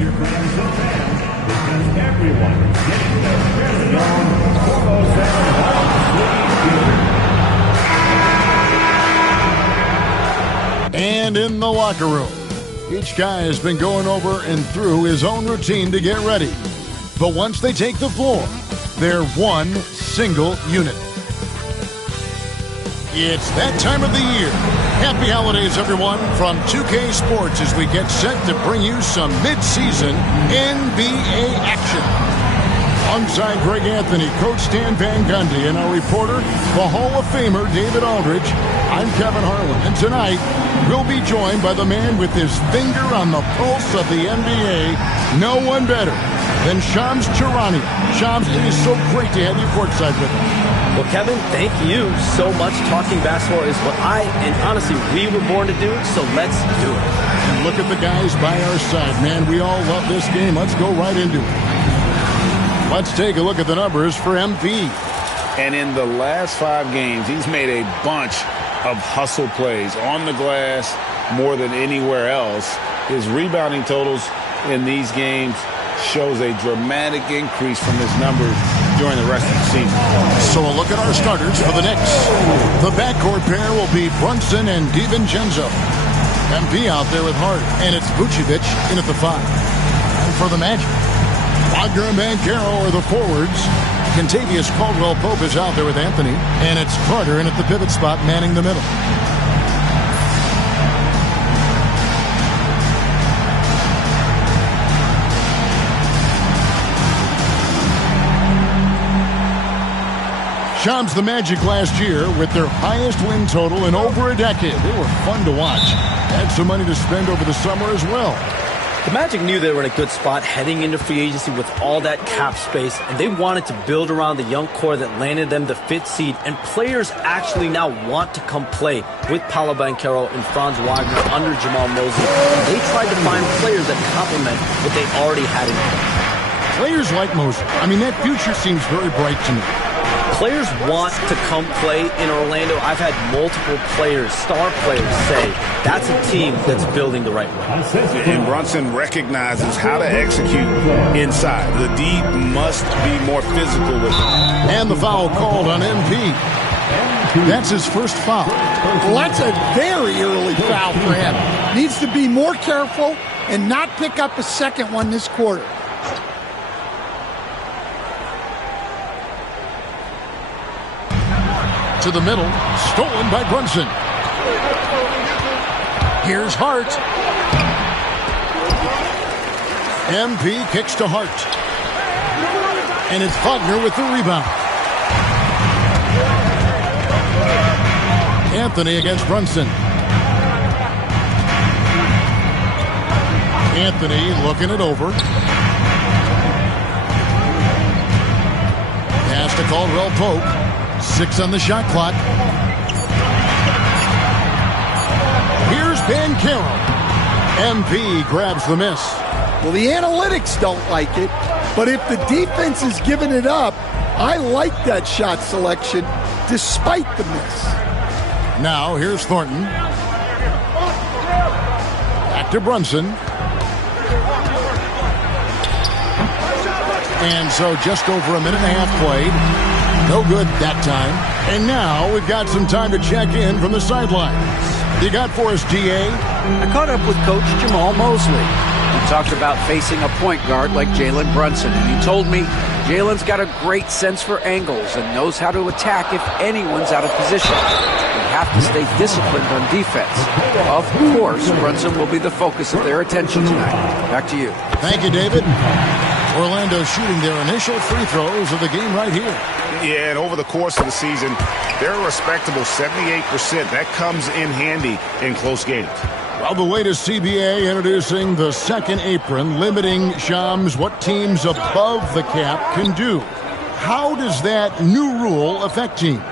your friends and fans, because everyone is getting their very own 407 Home Sweet Beer. And in the locker room, each guy has been going over and through his own routine to get ready. But once they take the floor, they're one single unit. It's that time of the year. Happy holidays, everyone, from 2K Sports as we get set to bring you some mid-season NBA action. Alongside Greg Anthony, Coach Stan Van Gundy, and our reporter, the Hall of Famer David Aldridge, I'm Kevin Harlan. And tonight, we'll be joined by the man with his finger on the pulse of the NBA, no one better than Shams Charania. Shams, it is so great to have you courtside with us. Well, Kevin, thank you so much. Talking basketball is what and honestly, we were born to do, so let's do it. And look at the guys by our side, man. We all love this game. Let's go right into it. Let's take a look at the numbers for MP. And in the last 5 games, he's made a bunch of hustle plays on the glass more than anywhere else. His rebounding totals in these games shows a dramatic increase from his numbers during the rest of the season. So a look at our starters for the Knicks. The backcourt pair will be Brunson and DiVincenzo. MP out there with Hart, and it's Vucevic in at the 5. And for the Magic, Wagner and Banchero are the forwards. Kentavious Caldwell-Pope is out there with Anthony, and it's Carter in at the pivot spot manning the middle. Shams, the Magic last year with their highest win total in over a decade. They were fun to watch. Had some money to spend over the summer as well. The Magic knew they were in a good spot heading into free agency with all that cap space, and they wanted to build around the young core that landed them the 5th seed, and players actually now want to come play with Paolo Banchero and Franz Wagner under Jamal Mosley. And they tried to find players that complement what they already had in them. Players like Mosley, I mean, that future seems very bright to me. Players want to come play in Orlando. I've had multiple players, star players, say that's a team that's building the right way. And Brunson recognizes how to execute inside. The D must be more physical with him. And the foul called on MP. That's his first foul. Well, that's a very early foul for him. Needs to be more careful and not pick up a second one this quarter. To the middle, stolen by Brunson. Here's Hart. MP kicks to Hart. And it's Wagner with the rebound. Anthony against Brunson. Anthony looking it over. Pass to Caldwell-Pope. 6 on the shot clock. Here's Banchero. MP grabs the miss. Well, the analytics don't like it, but if the defense is giving it up, I like that shot selection despite the miss. Now here's Thornton. Back to Brunson. And so just over a minute and a half played. No good that time. And now we've got some time to check in from the sidelines. You got for us, DA? I caught up with Coach Jamal Mosley. He talked about facing a point guard like Jalen Brunson, and he told me Jalen's got a great sense for angles and knows how to attack if anyone's out of position. We have to stay disciplined on defense. Of course, Brunson will be the focus of their attention tonight. Back to you. Thank you, David. Orlando shooting their initial free throws of the game right here. Yeah, and over the course of the season, they're a respectable 78%. That comes in handy in close games. Well, the latest CBA introducing the second apron, limiting, Shams, what teams above the cap can do. How does that new rule affect teams?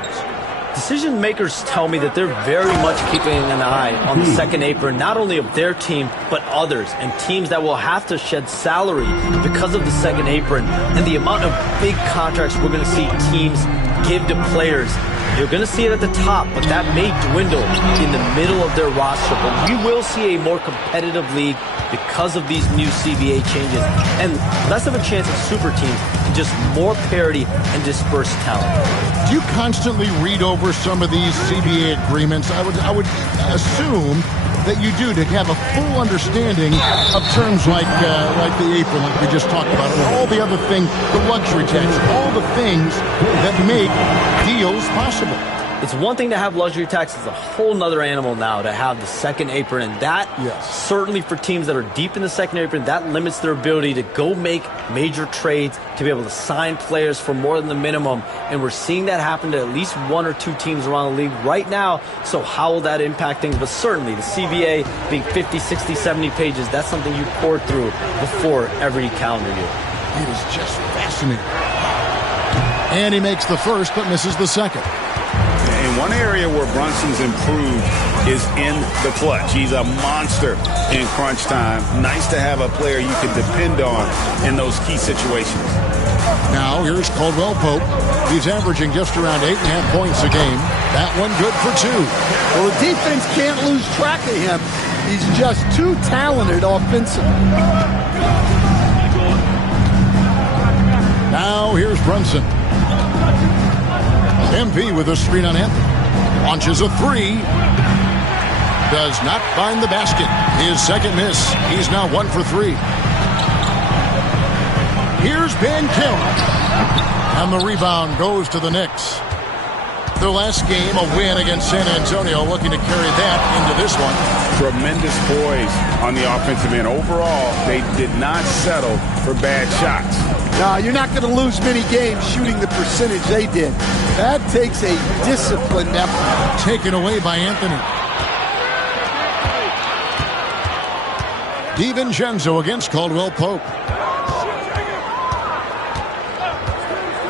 Decision makers tell me that they're very much keeping an eye on the second apron, not only of their team, but others, and teams that will have to shed salary because of the second apron and the amount of big contracts we're going to see teams give to players. You're going to see it at the top, but that may dwindle in the middle of their roster. But we will see a more competitive league because of these new CBA changes and less of a chance of super teams and just more parity and dispersed talent. Do you constantly read over some of these CBA agreements? I would assume that you do, to have a full understanding of terms like the apron, like we just talked about, and all the other things, the luxury tax, all the things that make deals possible. It's one thing to have luxury tax. It's a whole nother animal now to have the second apron. And that, certainly for teams that are deep in the second apron, that limits their ability to go make major trades, to be able to sign players for more than the minimum. And we're seeing that happen to at least one or two teams around the league right now. So how will that impact things? But certainly the CBA being 50, 60, 70 pages, that's something you pour through before every calendar year. It is just fascinating. And he makes the first but misses the second. And one area where Brunson's improved is in the clutch. He's a monster in crunch time. Nice to have a player you can depend on in those key situations. Now here's Caldwell Pope. He's averaging just around 8.5 points a game. That one good for 2. Well, the defense can't lose track of him. He's just too talented offensively. Now here's Brunson. MP with a screen on him. Launches a 3. Does not find the basket. His second miss. He's now 1 for 3. Here's Ben Kim. And the rebound goes to the Knicks. Their last game, a win against San Antonio, looking to carry that into this one. Tremendous poise on the offensive end. Overall, they did not settle for bad shots. No, you're not going to lose many games shooting the percentage they did. That takes a disciplined effort. Taken away by Anthony. DiVincenzo against Caldwell Pope.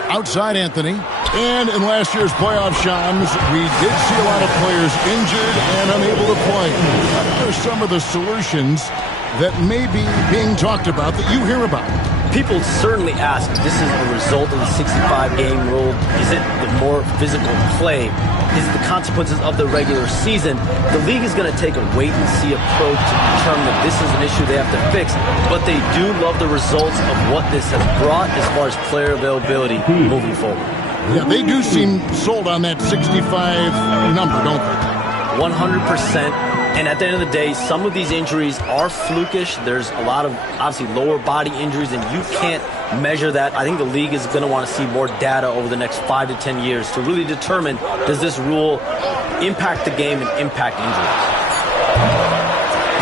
Outside Anthony. And in last year's playoff, Shams, we did see a lot of players injured and unable to play. What are some of the solutions that may be being talked about that you hear about? People certainly ask, this is a result of the 65-game rule. Is it the more physical play? Is it the consequences of the regular season? The league is going to take a wait-and-see approach to determine if this is an issue they have to fix. But they do love the results of what this has brought as far as player availability moving forward. Yeah, they do seem sold on that 65 number, don't they? 100%. And at the end of the day, some of these injuries are flukish. There's a lot of, obviously, lower body injuries, and you can't measure that. I think the league is going to want to see more data over the next 5 to 10 years to really determine, does this rule impact the game and impact injuries?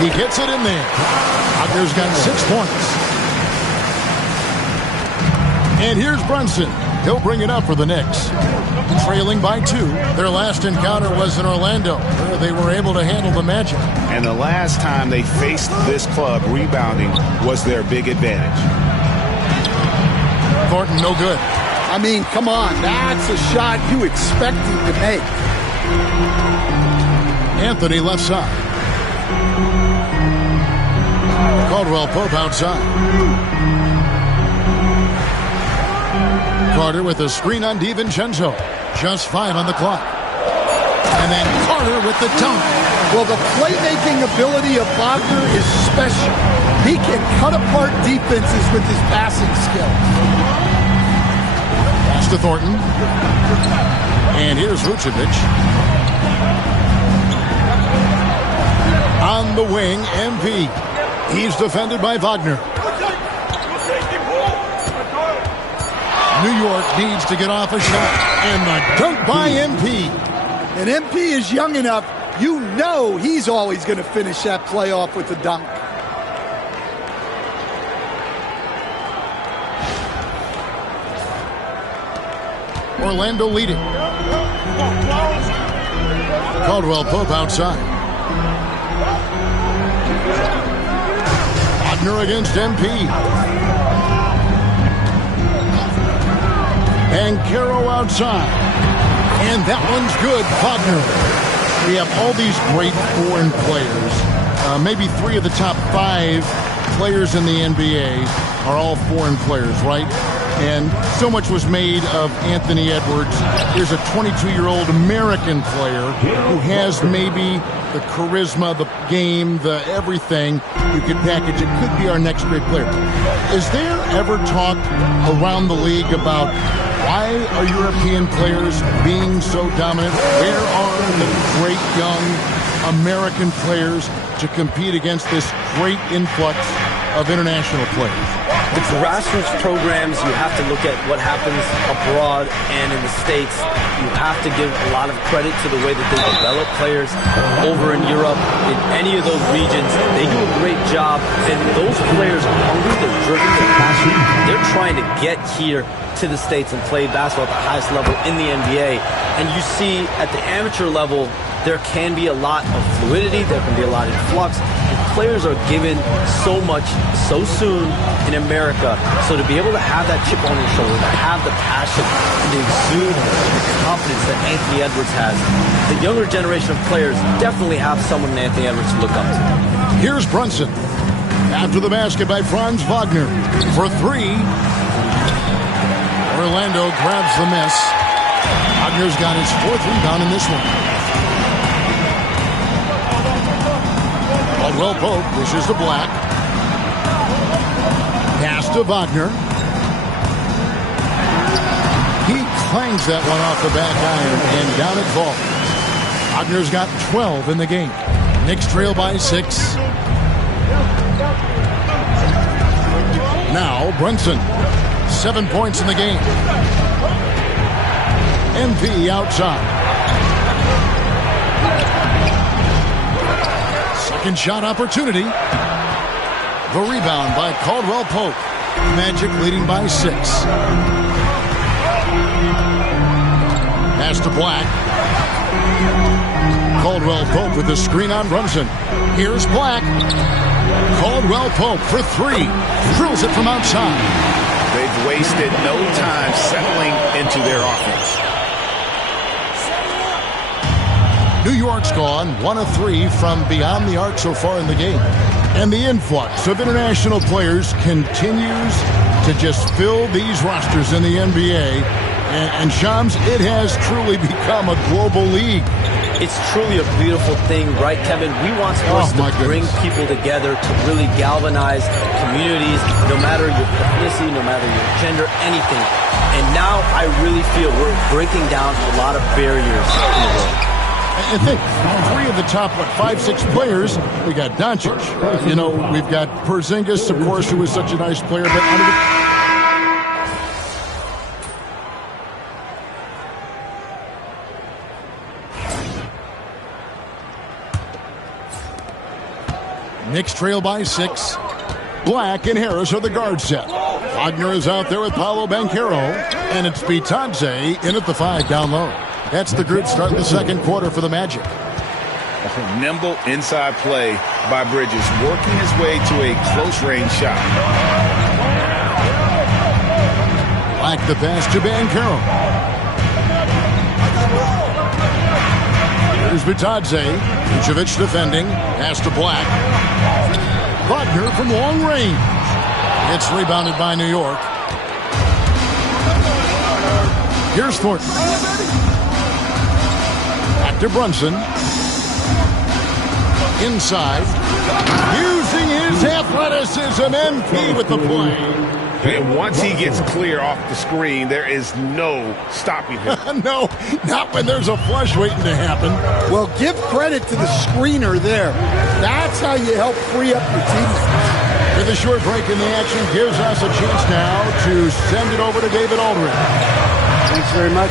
He gets it in there. Wagner's got 6 points. And here's Brunson. He'll bring it up for the Knicks. Trailing by 2. Their last encounter was in Orlando, where they were able to handle the Magic. And the last time they faced this club, rebounding was their big advantage. Thornton, no good. I mean, come on. That's a shot you expect him to make. Anthony left side. Caldwell Pope outside. Carter with a screen on DiVincenzo. Just 5 on the clock. And then Carter with the dunk. Well, the playmaking ability of Wagner is special. He can cut apart defenses with his passing skill. Pass to Thornton. And here's Vucevic. On the wing, MP. He's defended by Wagner. New York needs to get off a shot. And the dunk by MP. And MP is young enough, you know he's always going to finish that play off with a dunk. Orlando leading. Caldwell Pope outside. Wagner against MP. And Caro outside. And that one's good. Wagner. We have all these great foreign players. Maybe 3 of the top 5 players in the NBA are all foreign players, right? And so much was made of Anthony Edwards. Here's a 22-year-old American player who has maybe the charisma, the game, the everything you could package. It could be our next great player. Is there ever talk around the league about why are European players being so dominant? Where are the great young American players to compete against this great influx of international players? The grassroots programs, you have to look at what happens abroad and in the States. You have to give a lot of credit to the way that they develop players over in Europe. In any of those regions, they do a great job. And those players are hungry, they're driven, they're passionate. They're trying to get here to the States and play basketball at the highest level in the NBA. And you see at the amateur level, there can be a lot of fluidity, there can be a lot of flux. Players are given so much so soon in America. So to be able to have that chip on your shoulder, to have the passion, and to exude the confidence that Anthony Edwards has, the younger generation of players definitely have someone in Anthony Edwards to look up to. Here's Brunson. After the basket by Franz Wagner for three. Orlando grabs the miss. Wagner's got his fourth rebound in this one. Caldwell Pope pushes to Black. Pass to Wagner. He clangs that one off the back iron and down it falls. Wagner's got 12 in the game. Knicks trail by 6. Now Brunson. 7 points in the game. MP outside. Second shot opportunity. The rebound by Caldwell Pope. Magic leading by 6. Pass to Black. Caldwell Pope with the screen on Brunson. Here's Black. Caldwell Pope for 3. Drills it from outside. They've wasted no time settling into their offense. New York's gone 1 of 3 from beyond the arc so far in the game. And the influx of international players continues to just fill these rosters in the NBA. And Shams, it has truly become a global league. It's truly a beautiful thing, right, Kevin? We want sports to bring people together, to really galvanize communities, no matter your ethnicity, no matter your gender, anything. And now I really feel we're breaking down a lot of barriers in the world. And think, 3 of the top, 5, 6 players, we got Doncic. You know, we've got Porzingis, of course, who was such a nice player. But Knicks trail by 6. Black and Harris are the guard set. Wagner is out there with Paolo Banchero. And it's Bitadze in at the 5 down low. That's the group starting the second quarter for the Magic. Nimble inside play by Bridges, working his way to a close-range shot. Black the pass to Banchero. Here's Bitadze. Vucevic defending. Pass to Black. Wagner from long range. It's rebounded by New York. Here's Thornton. Back to Brunson. Inside. Using his athleticism. MP with the play. And once he gets clear off the screen, there is no stopping him. No, not when there's a flush waiting to happen. Well, give credit to the screener there. That's how you help free up your teammates. With a short break in the action, gives us a chance now to send it over to David Aldridge. Thanks very much.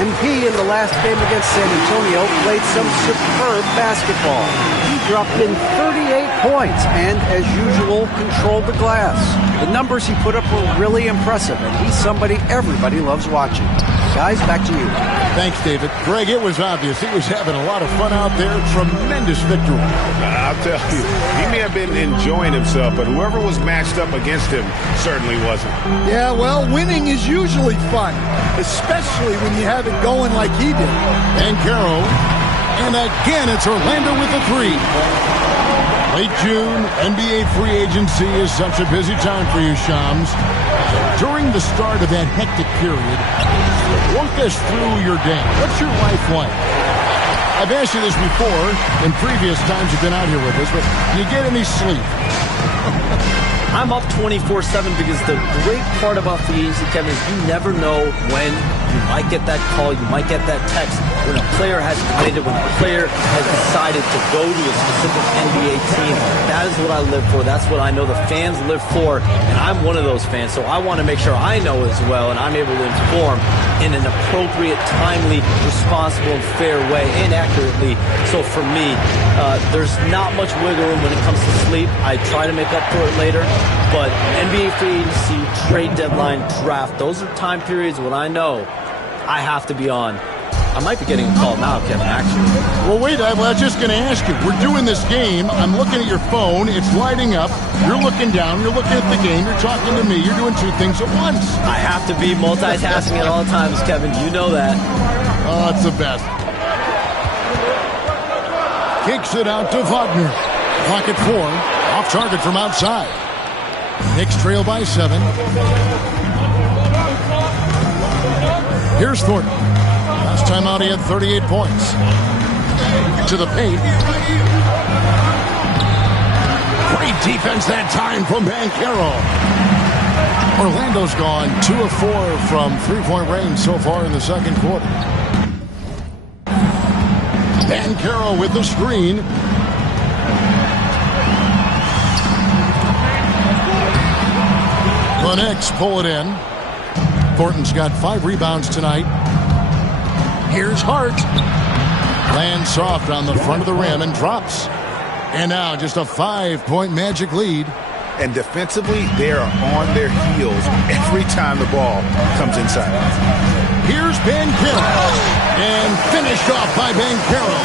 MP in the last game against San Antonio played some superb basketball. He dropped in 38 points and, as usual, controlled the glass. The numbers he put up were really impressive, and he's somebody everybody loves watching. Guys, back to you. Thanks, David. Greg, it was obvious. He was having a lot of fun out there. Tremendous victory. I'll tell you, he may have been enjoying himself, but whoever was matched up against him certainly wasn't. Yeah, well, winning is usually fun, especially when you have it going like he did. And Caro. And again, it's Orlando with the 3. Late June, NBA free agency is such a busy time for you, Shams. During the start of that hectic period, walk us through your day. What's your life like? I've asked you this before in previous times you've been out here with us, but do you get any sleep? I'm up 24/7 because the great part about free agency, Kevin, is you never know when you might get that call, you might get that text when a player has committed, when a player has decided to go to a specific NBA team. That is what I live for. That's what I know the fans live for, and I'm one of those fans, so I want to make sure I know as well, and I'm able to inform in an appropriate, timely, responsible, and fair way, and accurately. So for me, there's not much wiggle room when it comes to sleep. I try to make up for it later. But NBA free agency, trade deadline, draft, those are time periods when I know I have to be on. I might be getting a call now, Kevin, actually. Well, wait, I was just going to ask you. We're doing this game. I'm looking at your phone. It's lighting up. You're looking down. You're looking at the game. You're talking to me. You're doing two things at once. I have to be multitasking at all times, Kevin. You know that. Oh, it's the best. Kicks it out to Wagner. Clock at 4. Off target from outside. Knicks trail by 7. Here's Thornton. Last time out he had 38 points. To the paint. Great defense that time from Banchero. Orlando's gone 2 of 4 from three-point range so far in the second quarter. Banchero with the screen. The Knicks pull it in. Thornton's got 5 rebounds tonight. Here's Hart. Lands soft on the front of the rim and drops. And now just a 5-point Magic lead. And defensively, they are on their heels every time the ball comes inside. Here's Banchero. And finished off by Banchero.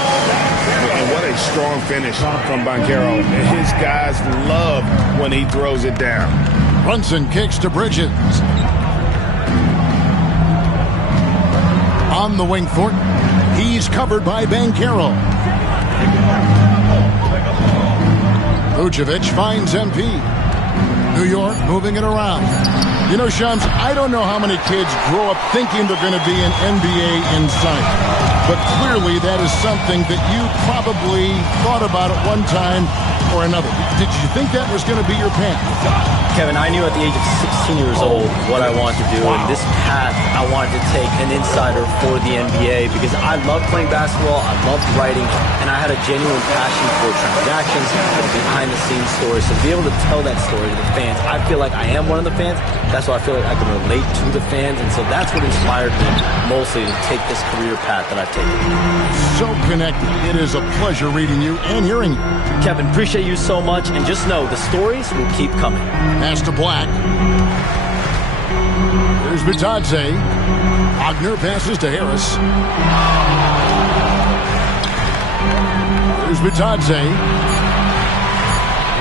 And what a strong finish from Banchero. His guys love when he throws it down. Brunson kicks to Bridges. On the wing, Thornton. He's covered by Banchero. Vucevic finds MP. New York moving it around. You know, Shams, I don't know how many kids grow up thinking they're going to be an NBA insider. But clearly that is something that you probably thought about at one time or another. Did you think that was going to be your path? Kevin, I knew at the age of 16 years old what I wanted to do, and this path I wanted to take an insider for the NBA because I love playing basketball, I loved writing, and I had a genuine passion for transactions, for behind-the-scenes stories. So to be able to tell that story to the fans, I feel like I am one of the fans. That's why I feel like I can relate to the fans, and so that's what inspired me mostly to take this career path that I've taken. So connected. It is a pleasure reading you and hearing you. Kevin, appreciate you so much, and just know the stories will keep coming. Pass to Black. Here's Bitadze. Wagner passes to Harris. Here's Bitadze.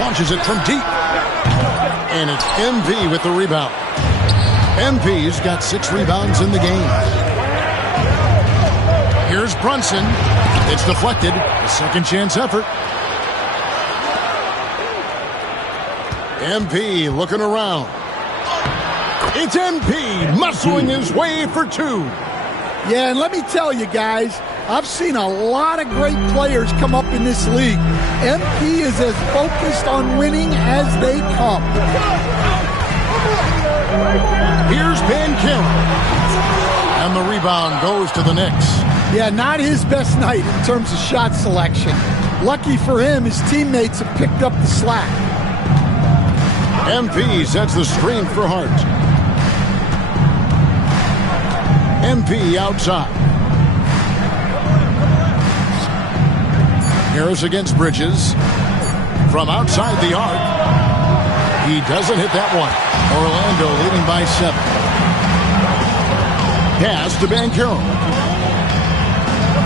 Launches it from deep. And it's MP with the rebound. MP's got 6 rebounds in the game. Here's Brunson. It's deflected. A second chance effort. MP looking around. It's MP muscling his way for 2. Yeah, and let me tell you guys, I've seen a lot of great players come up in this league. MP is as focused on winning as they come. Here's Banchero. And the rebound goes to the Knicks. Yeah, not his best night in terms of shot selection. Lucky for him, his teammates have picked up the slack. MP sets the screen for Hart. MP outside. Harris against Bridges. From outside the arc. He doesn't hit that one. Orlando leading by 7. Pass to Banchero.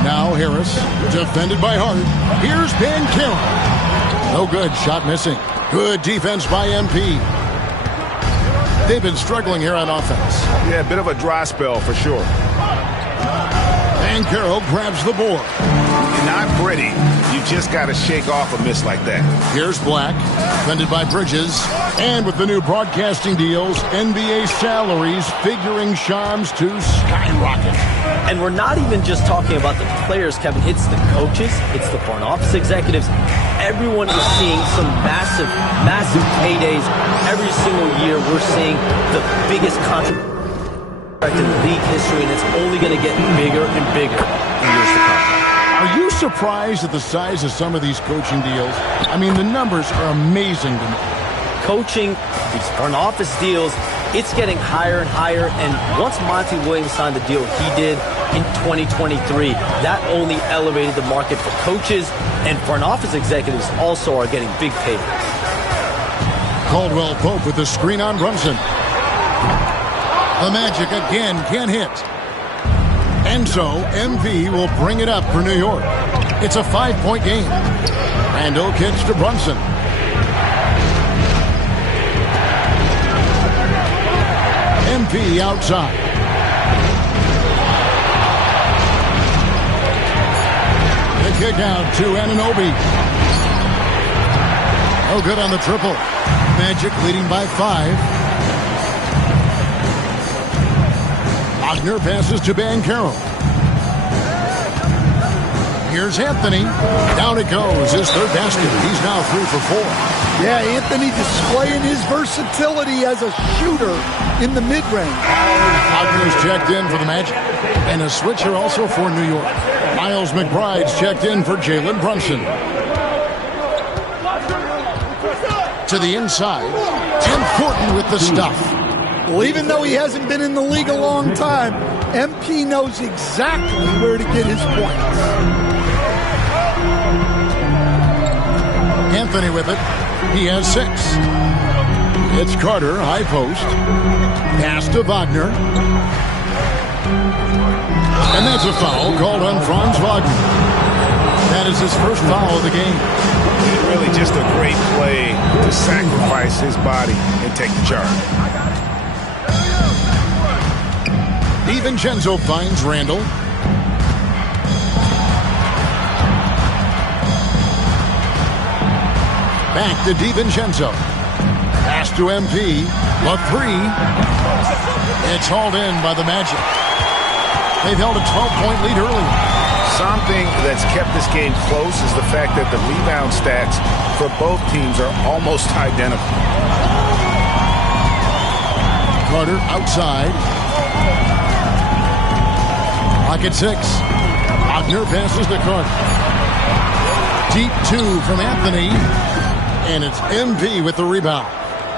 Now Harris, defended by Hart. Here's Banchero. No good, shot missing. Good defense by MP. They've been struggling here on offense. Yeah, a bit of a dry spell for sure. Banchero grabs the board. not pretty. You just got to shake off a miss like that. Here's Black, defended by Bridges. And with the new broadcasting deals, NBA salaries figuring Shams to skyrocket. And we're not even just talking about the players, Kevin. It's the coaches. It's the front office executives. Everyone is seeing some massive, massive paydays. Every single year we're seeing the biggest contract in league history, and it's only going to get bigger and bigger in years to come. Are you surprised at the size of some of these coaching deals? I mean, the numbers are amazing to me. Coaching, these front office deals, it's getting higher and higher. And once Monty Williams signed the deal he did in 2023, that only elevated the market for coaches, and front office executives also are getting big paydays. Caldwell Pope with the screen on Brunson. The Magic again can't hit. And so MV will bring it up for New York. It's a 5-point game. Randall kicks to Brunson. MP outside. The kick out to Anunoby. No good on the triple. Magic leading by 5. Wagner passes to Banchero. Here's Anthony. Down it goes. His third basket. He's now 3 for 4. Yeah, Anthony displaying his versatility as a shooter in the mid-range. Wagner's checked in for the Magic. And a switcher also for New York. Miles McBride's checked in for Jalen Brunson. To the inside. And Thornton with the stuff. Well, even though he hasn't been in the league a long time, MP knows exactly where to get his points. Anthony with it. He has 6. It's Carter, high post. Pass to Wagner. And that's a foul called on Franz Wagner. That is his first foul of the game. Really just a great play to sacrifice his body and take the charge. DiVincenzo finds Randall. Back to DiVincenzo. Pass to MP. A 3. It's hauled in by the Magic. They've held a 12-point lead earlier. Something that's kept this game close is the fact that the rebound stats for both teams are almost identical. Carter outside. Pocket 6. Wagner passes to Carter. Deep 2 from Anthony. And it's MV with the rebound.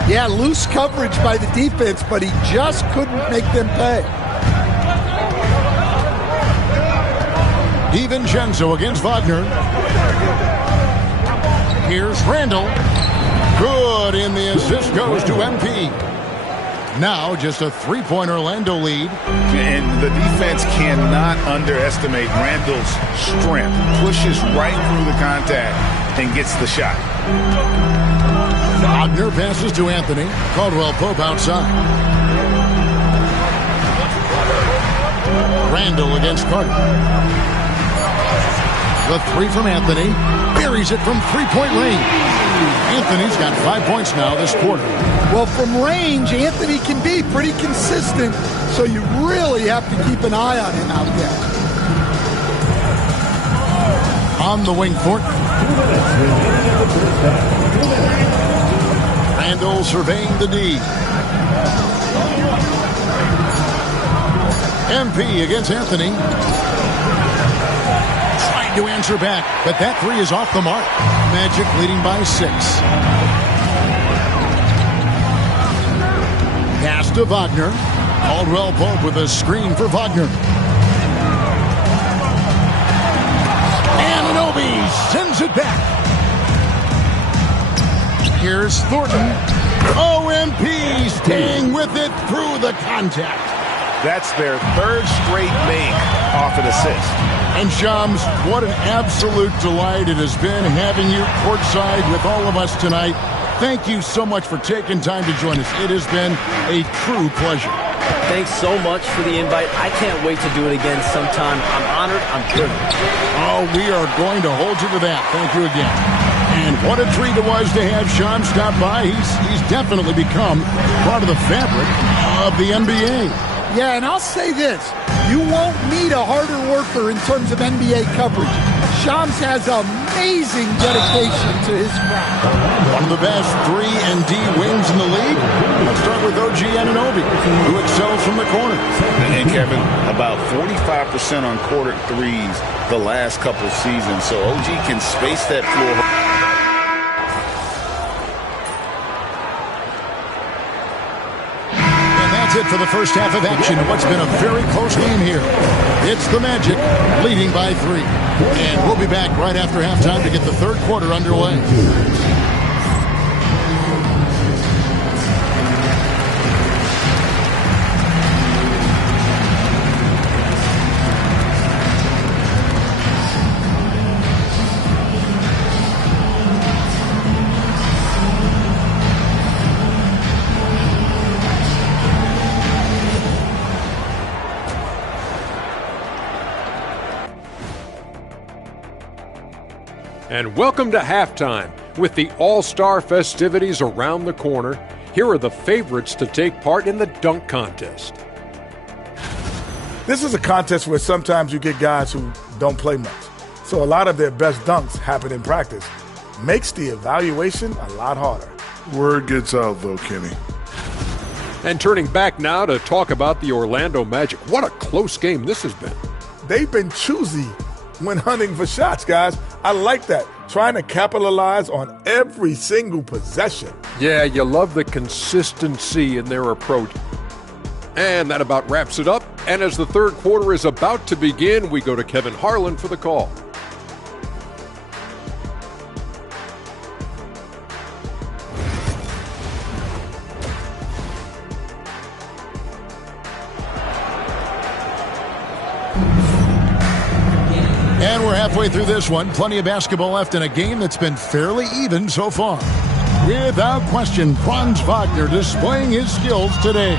Yeah, loose coverage by the defense, but he just couldn't make them pay. DiVincenzo against Wagner. Here's Randall. Good, and the assist goes to MP. Now just a 3-point Orlando lead. And the defense cannot underestimate Randall's strength. Pushes right through the contact and gets the shot. Wagner passes to Anthony. Caldwell Pope outside. Randall against Carter. The 3 from Anthony. Buries it from 3-point range. Anthony's got 5 points now this quarter. Well, from range, Anthony can be pretty consistent, so you really have to keep an eye on him out there. On the wing, Thornton. Randall surveying the D. MP against Anthony. Trying to answer back, but that 3 is off the mark. Magic leading by 6. Pass to Wagner. Caldwell Pope with a screen for Wagner. Anunoby sends it back. Here's Thornton. OMP staying with it through the contact. That's their 3rd straight make off an assist. And Shams, what an absolute delight it has been having you courtside with all of us tonight. Thank you so much for taking time to join us. It has been a true pleasure. Thanks so much for the invite. I can't wait to do it again sometime. I'm honored. I'm privileged. Oh, we are going to hold you to that. Thank you again. And what a treat it was to have Sean stop by. He's definitely become part of the fabric of the NBA. Yeah, and I'll say this. You won't meet a harder worker in terms of NBA coverage. Shams has amazing dedication to his craft. One of the best 3-and-D wings in the league. Let's start with OG Anunoby, who excels from the corner. And Kevin, about 45% on quarter threes the last couple seasons. So OG can space that floor. It for the first half of action in what's been a very close game here. It's the Magic leading by 3. And we'll be back right after halftime to get the third quarter underway. And welcome to halftime. With the All-Star festivities around the corner, here are the favorites to take part in the dunk contest. This is a contest where sometimes you get guys who don't play much. So a lot of their best dunks happen in practice. Makes the evaluation a lot harder. Word gets out, though, Kenny. And turning back now to talk about the Orlando Magic. What a close game this has been. They've been choosy when hunting for shots, guys. I like that. Trying to capitalize on every single possession. Yeah, you love the consistency in their approach. And that about wraps it up. And as the third quarter is about to begin, we go to Kevin Harlan for the call. And we're halfway through this one. Plenty of basketball left in a game that's been fairly even so far. Without question, Franz Wagner displaying his skills today.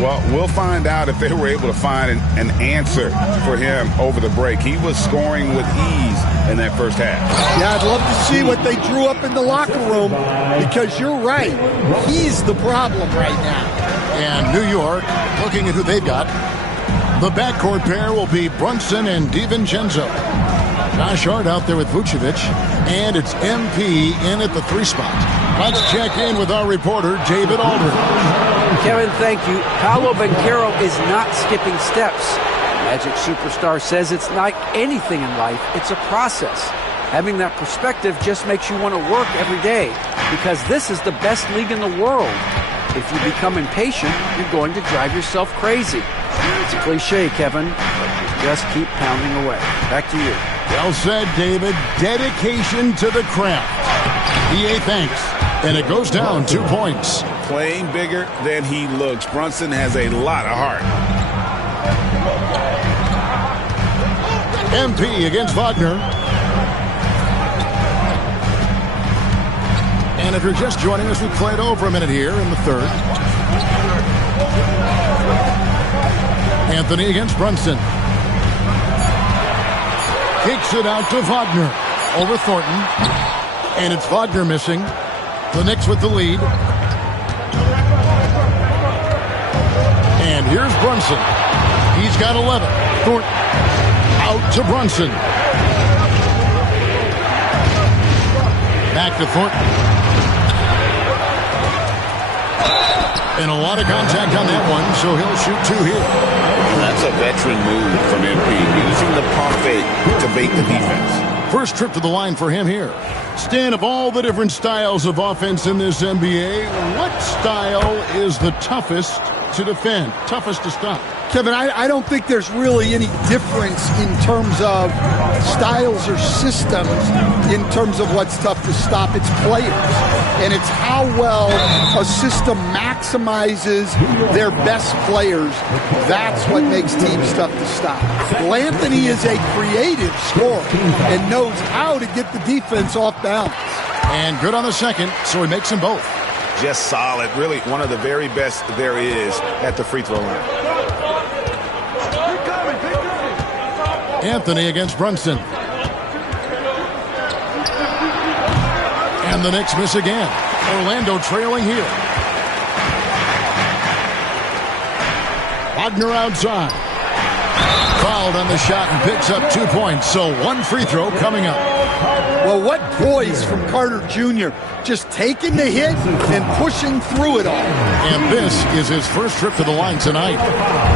Well, we'll find out if they were able to find an answer for him over the break. He was scoring with ease in that first half. Yeah, I'd love to see what they drew up in the locker room, because you're right. He's the problem right now. And New York, looking at who they've got. The backcourt pair will be Brunson and DiVincenzo. Josh Hart out there with Vucevic. And it's MP in at the 3 spot. Let's check in with our reporter, David Aldridge. Kevin, thank you. Paolo Banchero is not skipping steps. Magic superstar says it's like anything in life. It's a process. Having that perspective just makes you want to work every day, because this is the best league in the world. If you become impatient, you're going to drive yourself crazy. It's a cliche, Kevin, but you just keep pounding away. Back to you. Well said, David. Dedication to the craft. EA thanks. And it goes down 2 points. Playing bigger than he looks. Brunson has a lot of heart. MP against Wagner. And if you're just joining us, we played over a minute here in the third. Anthony against Brunson. Kicks it out to Wagner. Over Thornton. And it's Wagner missing. The Knicks with the lead. And here's Brunson. He's got 11. Thornton out to Brunson. Back to Thornton. And a lot of contact on that one, so he'll shoot 2 here. That's a veteran move from MP, using the pump fake to bait the defense. First trip to the line for him here. Stan, of all the different styles of offense in this NBA, what style is the toughest to defend, toughest to stop? Kevin, I don't think there's really any difference in terms of styles or systems in terms of what's tough to stop. It's players. And it's how well a system maximizes their best players. That's what makes teams tough to stop. Well, Anthony is a creative scorer and knows how to get the defense off balance. And good on the second, so he makes them both. just solid. Really one of the very best there is at the free throw line. Anthony against Brunson. And the Knicks miss again. Orlando trailing here. Wagner outside. Fouled on the shot and picks up 2 points. So one free throw coming up. Well, what poise from Carter Jr. Just taking the hit and pushing through it all. And this is his first trip to the line tonight.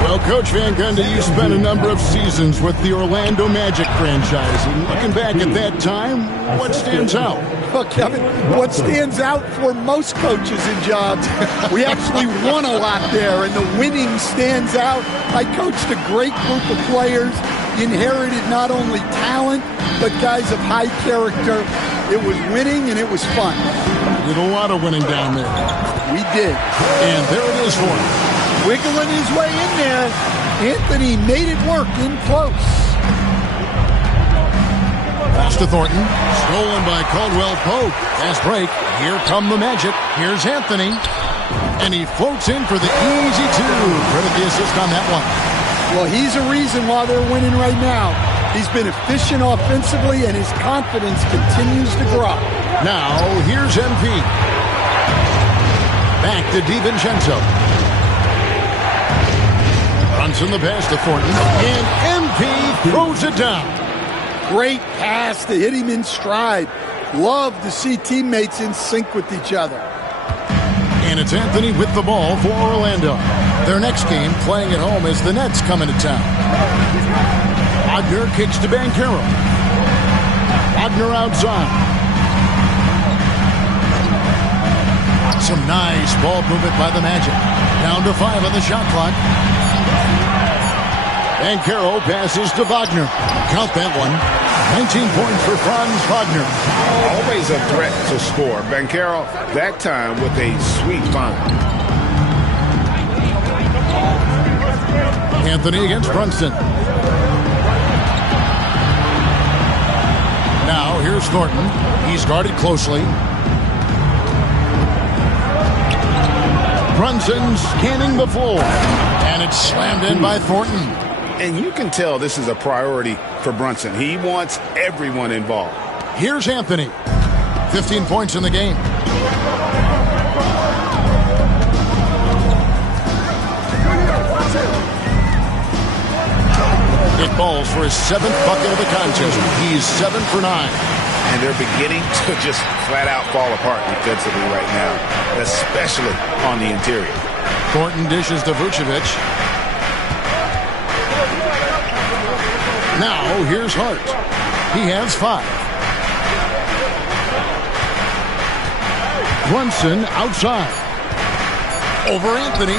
Well, Coach Van Gundy, you spent a number of seasons with the Orlando Magic franchise. And looking back at that time, what stands out? Well, Kevin, what stands out for most coaches in jobs, we actually won a lot there, and the winning stands out. I coached a great group of players, inherited not only talent, but guys of high character. It was winning, and it was fun. Did a lot of winning down there. We did. And there it is for him. Wiggling his way in there. Anthony made it work in close. Pass to Thornton. Stolen by Caldwell Pope. Fast break. Here come the Magic. Here's Anthony. And he floats in for the easy two. Credit the assist on that one. Well, he's a reason why they're winning right now. He's been efficient offensively, and his confidence continues to grow. Now, here's MP. Back to DiVincenzo. Brunson the pass to Thornton. And MP throws it down. Great pass to hit him in stride. Love to see teammates in sync with each other. And it's Anthony with the ball for Orlando. Their next game, playing at home, as the Nets come into town. Wagner kicks to Banchero. Wagner outside. Some nice ball movement by the Magic. Down to 5 on the shot clock. Banchero passes to Wagner. Count that one. 19 points for Franz Wagner. Always a threat to score. Banchero, that time with a sweet find. Anthony against Brunson. Now, here's Thornton. He's guarded closely. Brunson scanning the floor. And it's slammed in by Thornton. And you can tell this is a priority for Brunson. He wants everyone involved. Here's Anthony. 15 points in the game. It falls for his 7th bucket of the contest. He's 7 for 9. And they're beginning to just flat out fall apart defensively right now, especially on the interior. Thornton dishes to Vucevic. Now, here's Hart. He has 5. Brunson outside. Over Anthony.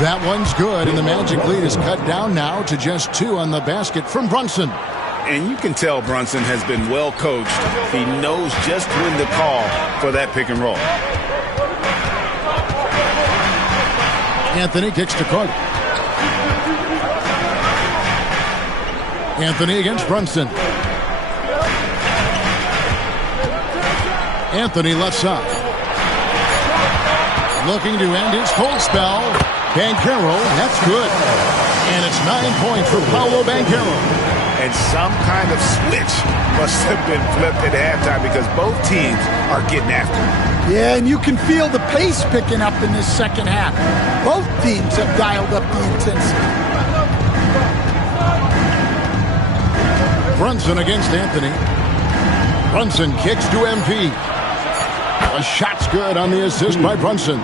That one's good, and the Magic lead is cut down now to just 2 on the basket from Brunson. And you can tell Brunson has been well coached. He knows just when to call for that pick and roll. Anthony kicks to Carter. Anthony against Brunson. Anthony left side. Looking to end his cold spell. Banchero, that's good. And it's 9 points for Paolo Banchero. And some kind of switch must have been flipped at halftime because both teams are getting after it. Yeah, and you can feel the pace picking up in this second half. Both teams have dialed up the intensity. Brunson against Anthony. Brunson kicks to MP. A shot's good on the assist by Brunson.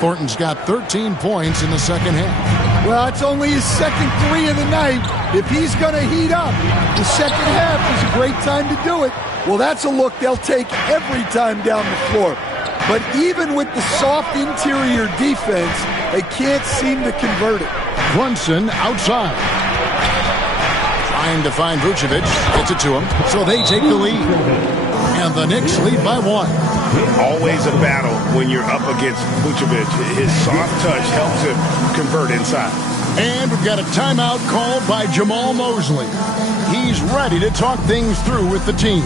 Thornton's got 13 points in the second half. Well, it's only his second 3 of the night. If he's going to heat up, the second half is a great time to do it. Well, that's a look they'll take every time down the floor. But even with the soft interior defense, they can't seem to convert it. Brunson outside. Trying to find Vucevic. Gets it to him. So they take the lead. And the Knicks lead by 1. Always a battle when you're up against Vucevic. His soft touch helps him convert inside. And we've got a timeout called by Jamal Mosley. He's ready to talk things through with the team.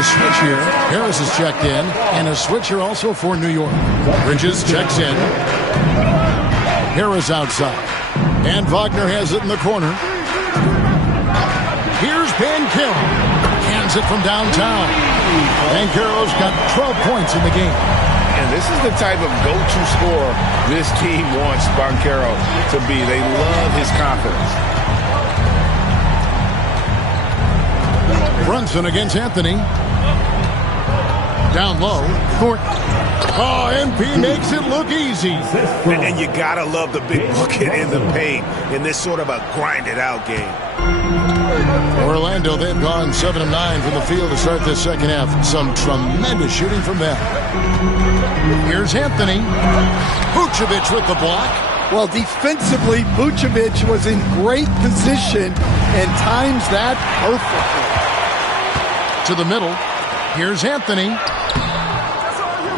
a switch here. Harris is checked in, and a switch here also for New York. Bridges checks in. Harris outside. And Wagner has it in the corner. Here's Banchero. Hands it from downtown. Banchero's got 12 points in the game. And this is the type of go-to scorer this team wants Banchero to be. They love his confidence. Brunson against Anthony. Down low. Thornton. Oh, MP makes it look easy. And you gotta love the big bucket in the paint in this sort of a grinded-out game. Orlando, they've gone 7 of 9 from the field to start this second half. Some tremendous shooting from them. Here's Anthony. Vucevic with the block. Well, defensively, Vucevic was in great position and times that perfectly. To the middle. Here's Anthony.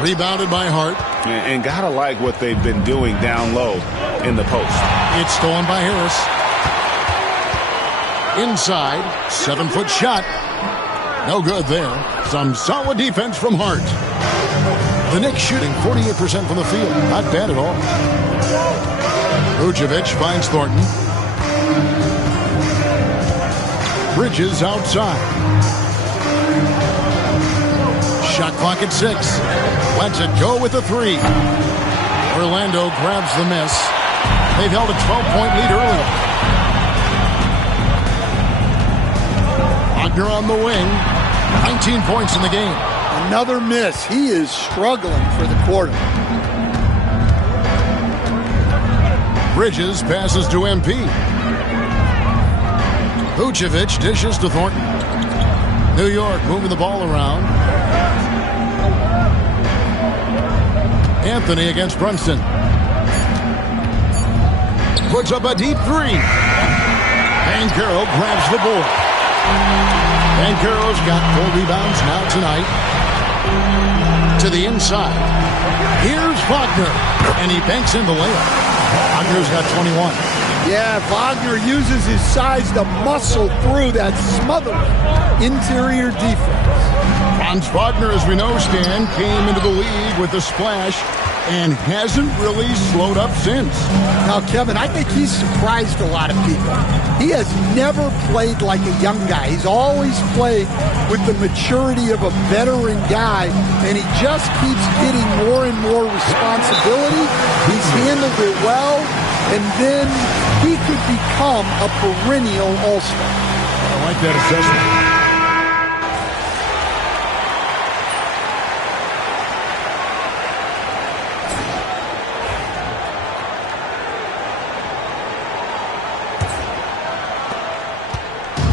Rebounded by Hart. And gotta like what they've been doing down low in the post. It's stolen by Harris. Inside. 7-foot shot. No good there. Some solid defense from Hart. The Knicks shooting 48% from the field. Not bad at all. Vucevic finds Thornton. Bridges outside. Shot clock at 6. Lets it go with a 3. Orlando grabs the miss. They've held a 12-point lead earlier. Wagner on the wing. 19 points in the game. Another miss. He is struggling for the quarter. Bridges passes to MP. Vucevic dishes to Thornton. New York moving the ball around. Anthony against Brunson. Puts up a deep 3. Banchero grabs the board. Banchero's got 4 rebounds now tonight. To the inside. Here's Wagner. And he banks in the layup. Wagner's got 21. Yeah, Wagner uses his size to muscle through that smothering interior defense. Franz Wagner, as we know, Stan, came into the league with a splash and hasn't really slowed up since. Now, Kevin, I think he's surprised a lot of people. He has never played like a young guy. He's always played with the maturity of a veteran guy, and he just keeps getting more and more responsibility. He's handled it well, and then he could become a perennial all-star. I like that assessment.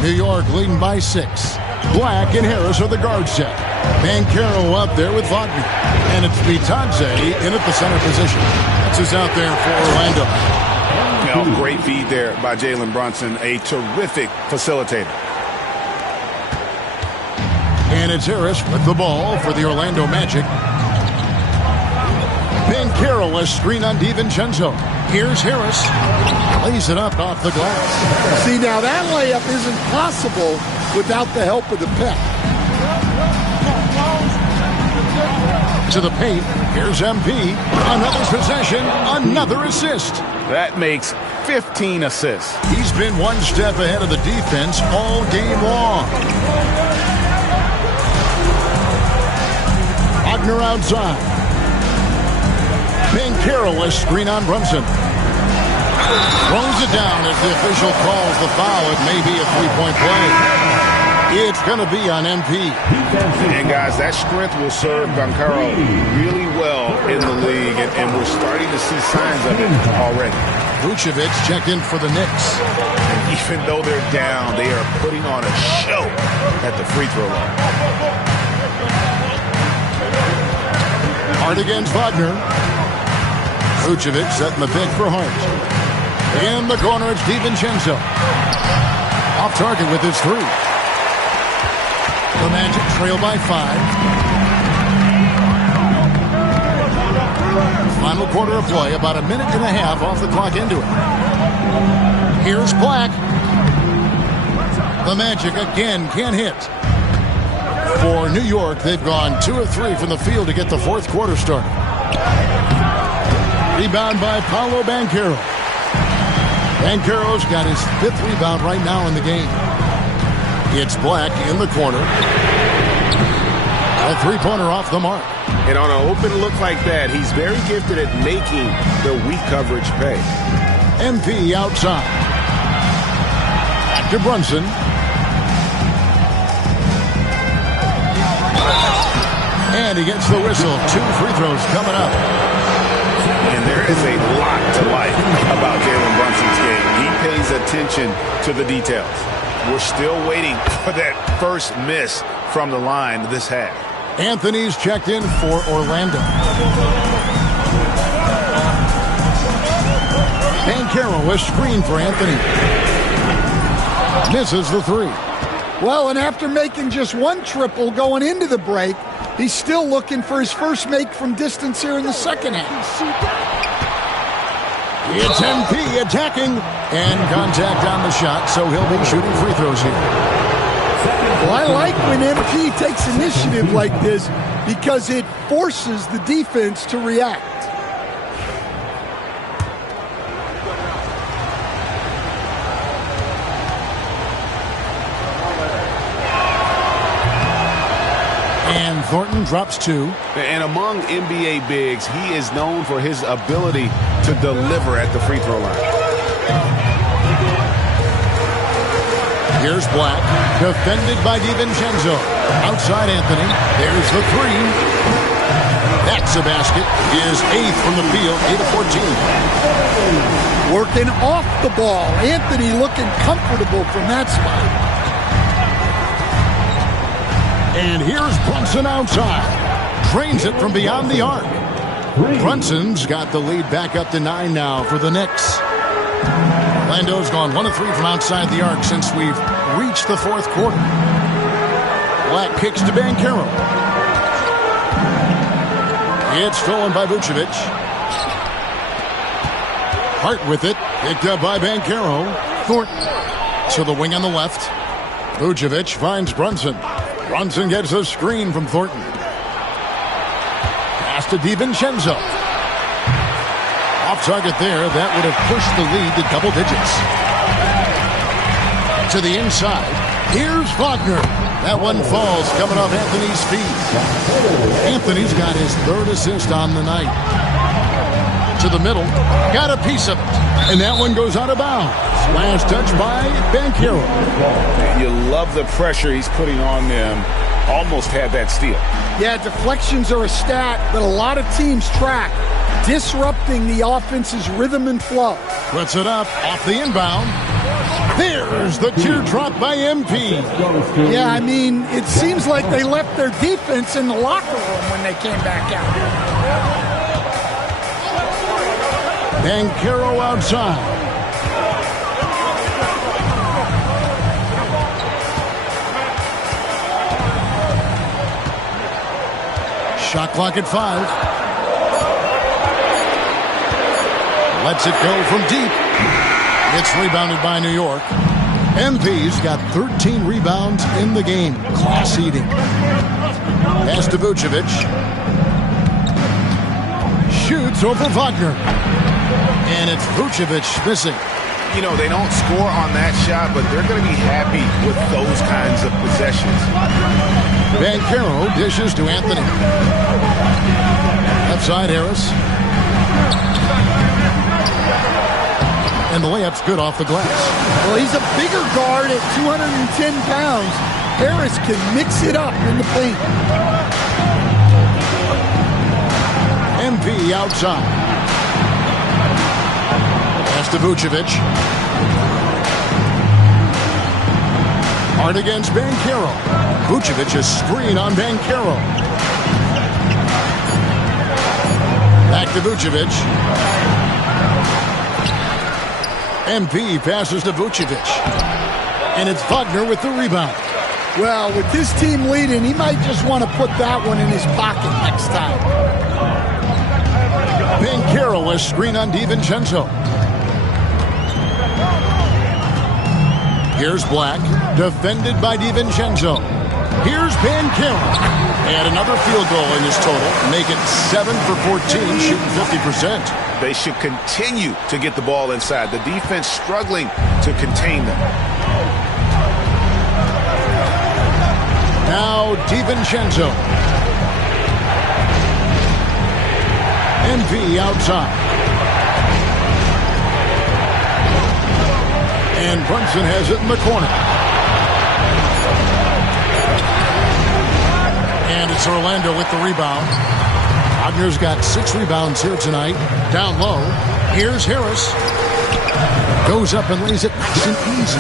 New York leading by 6. Black and Harris are the guard set. Banchero up there with Wagner. And it's Vitadze in at the center position. This is out there for Orlando. Great feed there by Jalen Brunson. A terrific facilitator. And it's Harris with the ball for the Orlando Magic. Banchero, a screen on DiVincenzo. Here's Harris. Lays it up off the glass. See, now that layup isn't possible without the help of the pick. To the paint. Here's MP. Another possession. Another assist. That makes 15 assists. He's been one step ahead of the defense all game long. Wagner outside. Banchero, a screen on Brunson. Throws it down as the official calls the foul. It may be a three-point play. It's going to be on MP. And, guys, that strength will serve Banchero really well in the league, and we're starting to see signs of it already. Vucevic checked in for the Knicks. Even though they're down, they are putting on a show at the free throw line. Hart against Wagner. Vucevic setting the pick for Hart. In the corner, it's DiVincenzo. Off target with his 3. The Magic trail by 5. Final quarter of play, about a minute and a half off the clock into it. Here's Black. The Magic again can't hit. For New York, they've gone 2 of 3 from the field to get the fourth quarter started. Rebound by Paolo Banchero. Banchero's got his 5th rebound right now in the game. It's Black in the corner. A three-pointer off the mark. And on an open look like that, he's very gifted at making the weak coverage pay. MP outside. Back to Brunson. And he gets the whistle. 2 free throws coming up. And there is a lot to like about Jalen Brunson's game. He pays attention to the details. We're still waiting for that first miss from the line this half. Anthony's checked in for Orlando. Banchero, a screen for Anthony. Misses the 3. Well, and after making just 1 triple going into the break, he's still looking for his first make from distance here in the second half. It's MP attacking, and contact on the shot, so he'll be shooting free throws here. Well, I like when MP takes initiative like this because it forces the defense to react. And Thornton drops 2. And among NBA bigs, he is known for his ability to deliver at the free throw line. Here's Black, defended by DiVincenzo. Outside Anthony, there's the 3. That's a basket. His 8th from the field, 8 of 14. Working off the ball. Anthony looking comfortable from that spot. And here's Brunson outside. Drains it from beyond the arc. Brunson's got the lead back up to 9 now for the Knicks. Orlando's gone 1 of 3 from outside the arc since we've reached the fourth quarter. Black kicks to Banchero. It's stolen by Vucevic. Hart with it. Picked up by Banchero. Thornton to the wing on the left. Vucevic finds Brunson. Brunson gets a screen from Thornton. Pass to DiVincenzo. Off target there. That would have pushed the lead to double digits. To the inside. Here's Wagner. That one falls coming off Anthony's feet. Anthony's got his 3rd assist on the night. To the middle. Got a piece of it. And that one goes out of bounds. Last touch by Banchero. You love the pressure he's putting on them. Almost had that steal. Yeah, deflections are a stat that a lot of teams track. Disrupting the offense's rhythm and flow. Puts it up off the inbound. There's the teardrop by MP. Yeah, I mean, it seems like they left their defense in the locker room when they came back out. Banchero outside. Shot clock at 5. Lets it go from deep. It's rebounded by New York. MP's got 13 rebounds in the game. Class eating. Pass to Vucevic. Shoots over Wagner. And it's Vucevic missing. You know, they don't score on that shot, but they're going to be happy with those kinds of possessions. Banchero dishes to Anthony. Left side, Harris. And the layup's good off the glass. Well, he's a bigger guard at 210 pounds. Harris can mix it up in the paint. MP outside. Pass to Vucevic. Hard against Banchero. Vucevic a screen on Banchero. Back to Vucevic. MP passes to Vucevic. And it's Wagner with the rebound. Well, with this team leading, he might just want to put that one in his pocket next time. Banchero a screen on DiVincenzo. Here's Black, defended by DiVincenzo. Here's Carroll. And another field goal in his total. Make it 7 for 14, shooting 50%. They should continue to get the ball inside. The defense struggling to contain them. Now DiVincenzo. MP outside. And Brunson has it in the corner. And it's Orlando with the rebound. Wagner's got 6 rebounds here tonight. Down low. Here's Harris. Goes up and lays it nice and easy.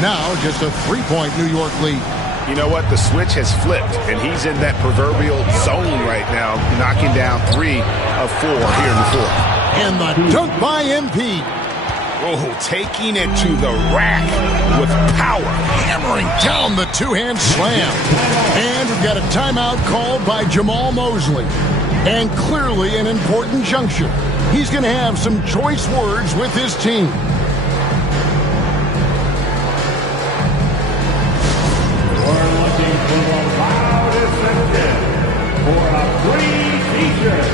Now just a 3-point New York lead. You know what? The switch has flipped, and he's in that proverbial zone right now, knocking down 3 of 4 here in the fourth. And the dunk by MP. Oh, taking it to the rack with power. Hammering down the two-hand slam. And we've got a timeout called by Jamal Mosley. And clearly an important juncture. He's going to have some choice words with his team. We're looking for the loudest section for a free t-shirt.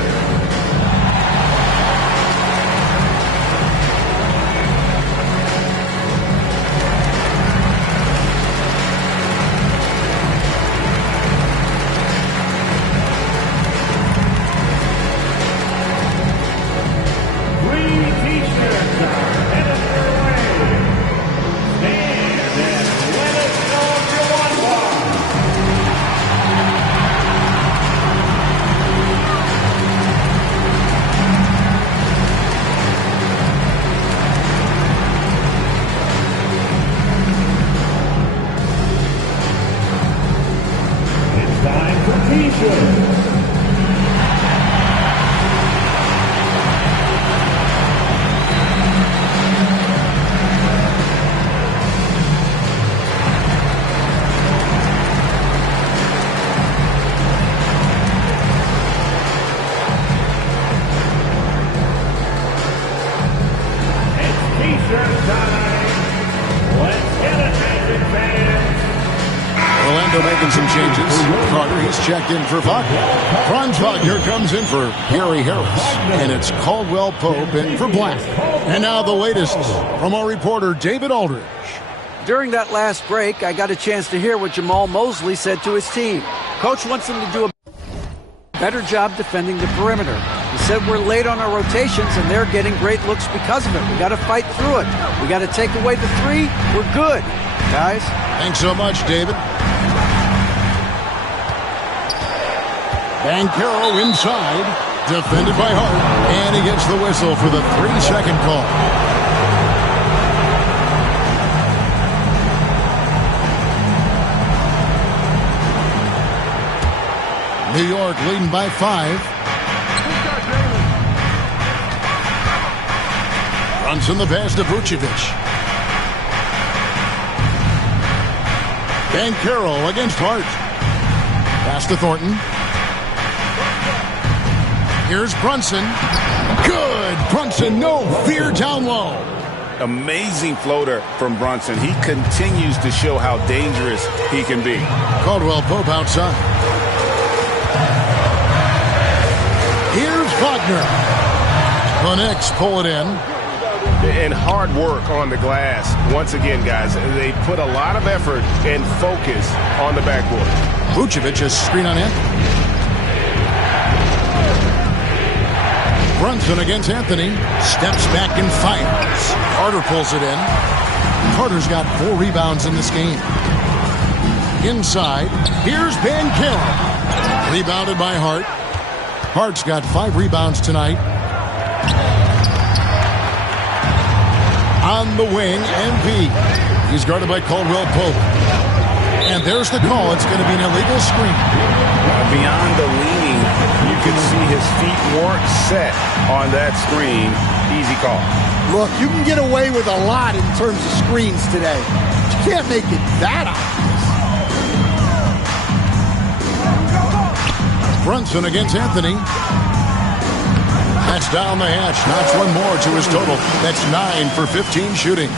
Making some changes. Carter, he's checked in for Wagner. Franz Wagner comes in for Gary Harris. And it's Caldwell Pope in for Black. And now the latest from our reporter, David Aldridge. During that last break, I got a chance to hear what Jamal Mosley said to his team. Coach wants them to do a better job defending the perimeter. He said we're late on our rotations and they're getting great looks because of it. We got to fight through it. We got to take away the 3. We're good, guys. Thanks so much, David. Banchero inside, defended by Hart, and he gets the whistle for the 3-second call. New York leading by 5. Brunson the pass to Vucevic. Banchero against Hart. Pass to Thornton. Here's Brunson. Good. Brunson, no fear down low. Amazing floater from Brunson. He continues to show how dangerous he can be. Caldwell Pope outside. Here's Wagner. The Knicks pull it in. And hard work on the glass. Once again, guys, they put a lot of effort and focus on the backboard. Vucevic is screen on Anthony. Brunson against Anthony. Steps back and fires. Carter pulls it in. Carter's got 4 rebounds in this game. Inside, here's Banchero. Rebounded by Hart. Hart's got 5 rebounds tonight. On the wing, MP. He's guarded by Caldwell Pope. And there's the call. It's going to be an illegal screen. Beyond the leaning, you can see his feet weren't set on that screen. Easy call. Look, you can get away with a lot in terms of screens today. You can't make it that obvious. Brunson against Anthony. That's down the hatch. Knocks one more to his total. That's 9 for 15 shooting.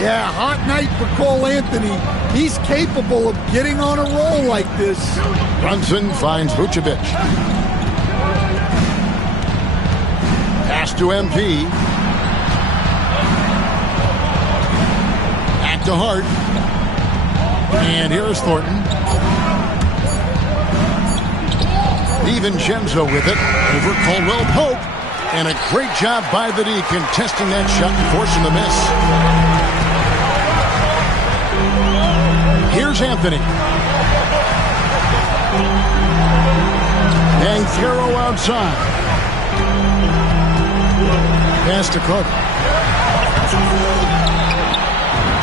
Yeah, hot night for Cole Anthony. He's capable of getting on a roll like this. Brunson finds Vucevic. Pass to MP. Back to Hart. And here's Thornton. DiVincenzo with it over Caldwell Pope. And a great job by the D contesting that shot and forcing the miss. Here's Anthony. And Caro outside. Pass to Carter.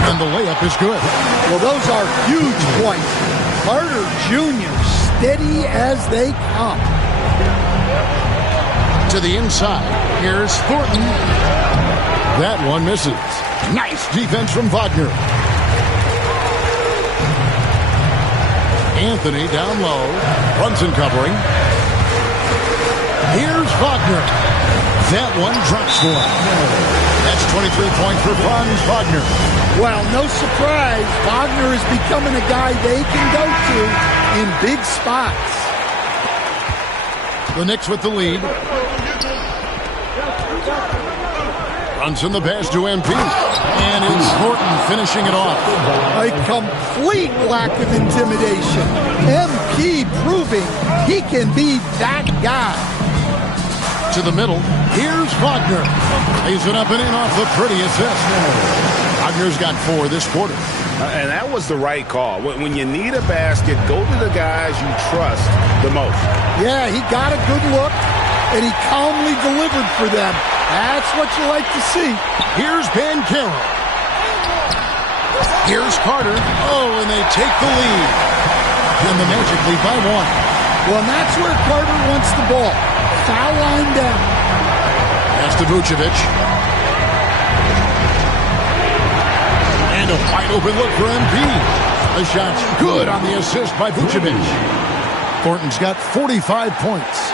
And the layup is good. Well, those are huge points. Carter Jr. steady as they come. To the inside. Here's Thornton. That one misses. Nice defense from Wagner. Anthony down low. Brunson covering. Here's Wagner. That one drops for him. That's 23 points for Franz Wagner. Well, no surprise. Wagner is becoming a guy they can go to in big spots. The Knicks with the lead. Brunson the pass to MP. And it's Thornton finishing it off. A complete lack of intimidation. MP proving he can be that guy. To the middle. Here's Wagner. Lays it up and in off the pretty assist. Wagner's got 4 this quarter. And that was the right call. When you need a basket, go to the guys you trust the most. Yeah, he got a good look, and he calmly delivered for them. That's what you like to see. Here's Bancaro. Here's Carter. Oh, and they take the lead. And the Magic lead by 1. Well, and that's where Carter wants the ball. Foul line down. Pass to Vucevic. And a wide open look for MP. The shot's good on the assist by Vucevic. Thornton's got 45 points.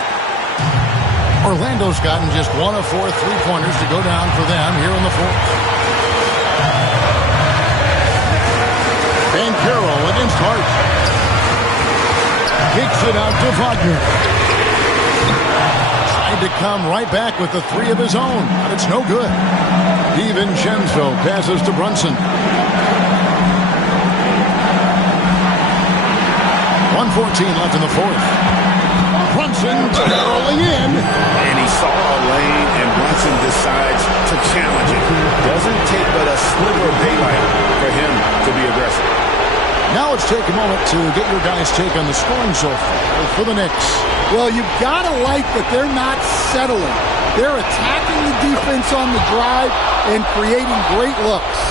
Orlando's gotten just 1 of 4 3-pointers to go down for them here in the 4th. Bancaro against Hart. Kicks it out to Wagner. Tried to come right back with the 3 of his own, but it's no good. DiVincenzo passes to Brunson. 1:14 left in the 4th. Brunson rolling in. And he saw a lane, and Brunson decides to challenge it. Doesn't take but a sliver of daylight for him to be aggressive. Now let's take a moment to get your guys' take on the scoring so far for the Knicks. Well, you've got to like that they're not settling. They're attacking the defense on the drive and creating great looks.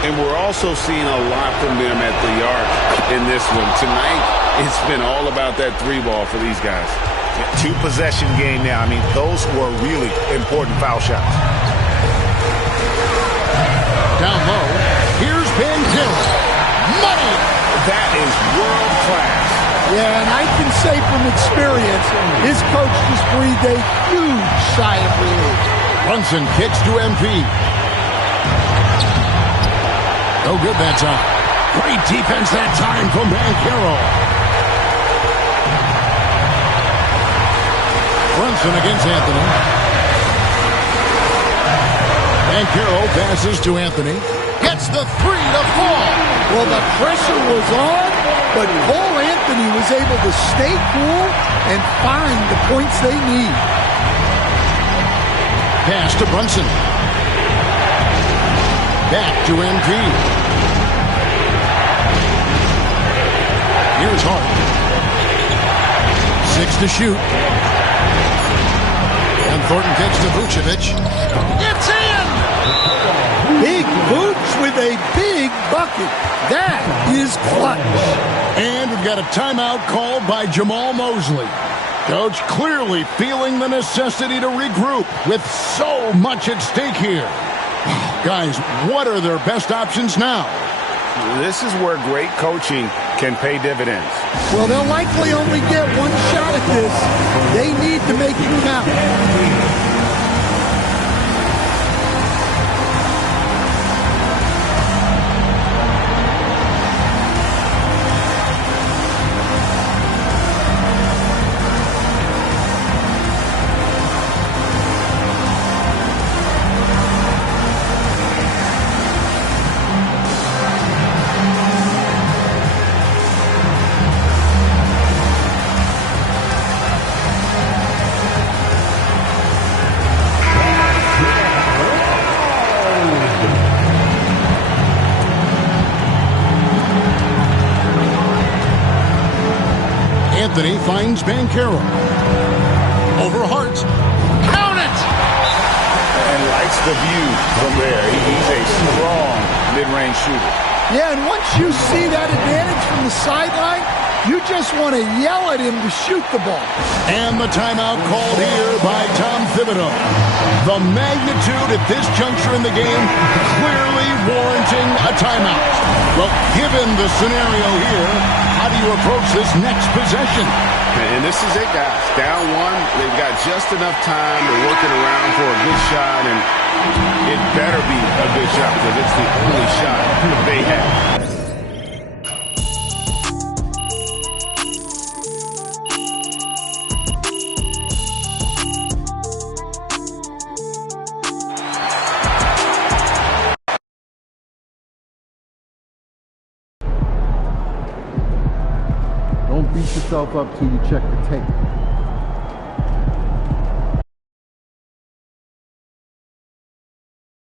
And we're also seeing a lot from them at the arc in this one. Tonight, it's been all about that 3-ball for these guys. 2-possession game now. I mean, those were really important foul shots. Down low, here's Bancaro. Money! That is world class. Yeah, and I can say from experience, his coach just breathed a huge sigh of relief. Brunson kicks to MP. No good that time. Great defense that time from Bancaro. Brunson against Anthony. Bancaro passes to Anthony. Gets the 3 to fall. Well, the pressure was on, but Cole Anthony was able to stay cool and find the points they need. Pass to Brunson. Back to MP. Here's Hart. 6 to shoot. And Thornton kicks to Vucevic. It's in! Big Vooch with a big bucket. That is clutch. And we've got a timeout called by Jamal Mosley. Coach clearly feeling the necessity to regroup with so much at stake here. Guys, what are their best options now? This is where great coaching can pay dividends. Well, they'll likely only get 1 shot at this. They need to make it count. Anthony finds Banchero. Over Hart. Count it! And likes the view from there. He's a strong mid-range shooter. Yeah, and once you see that advantage from the sideline, you just want to yell at him to shoot the ball. And the timeout called here by Tom Thibodeau. The magnitude at this juncture in the game clearly warranting a timeout. Well, given the scenario here, how do you approach this next possession? And this is it, guys. Down one, they've got just enough time to work it around for a good shot, and it better be a good shot because it's the only shot they have. Don't beat yourself up till you check the tape.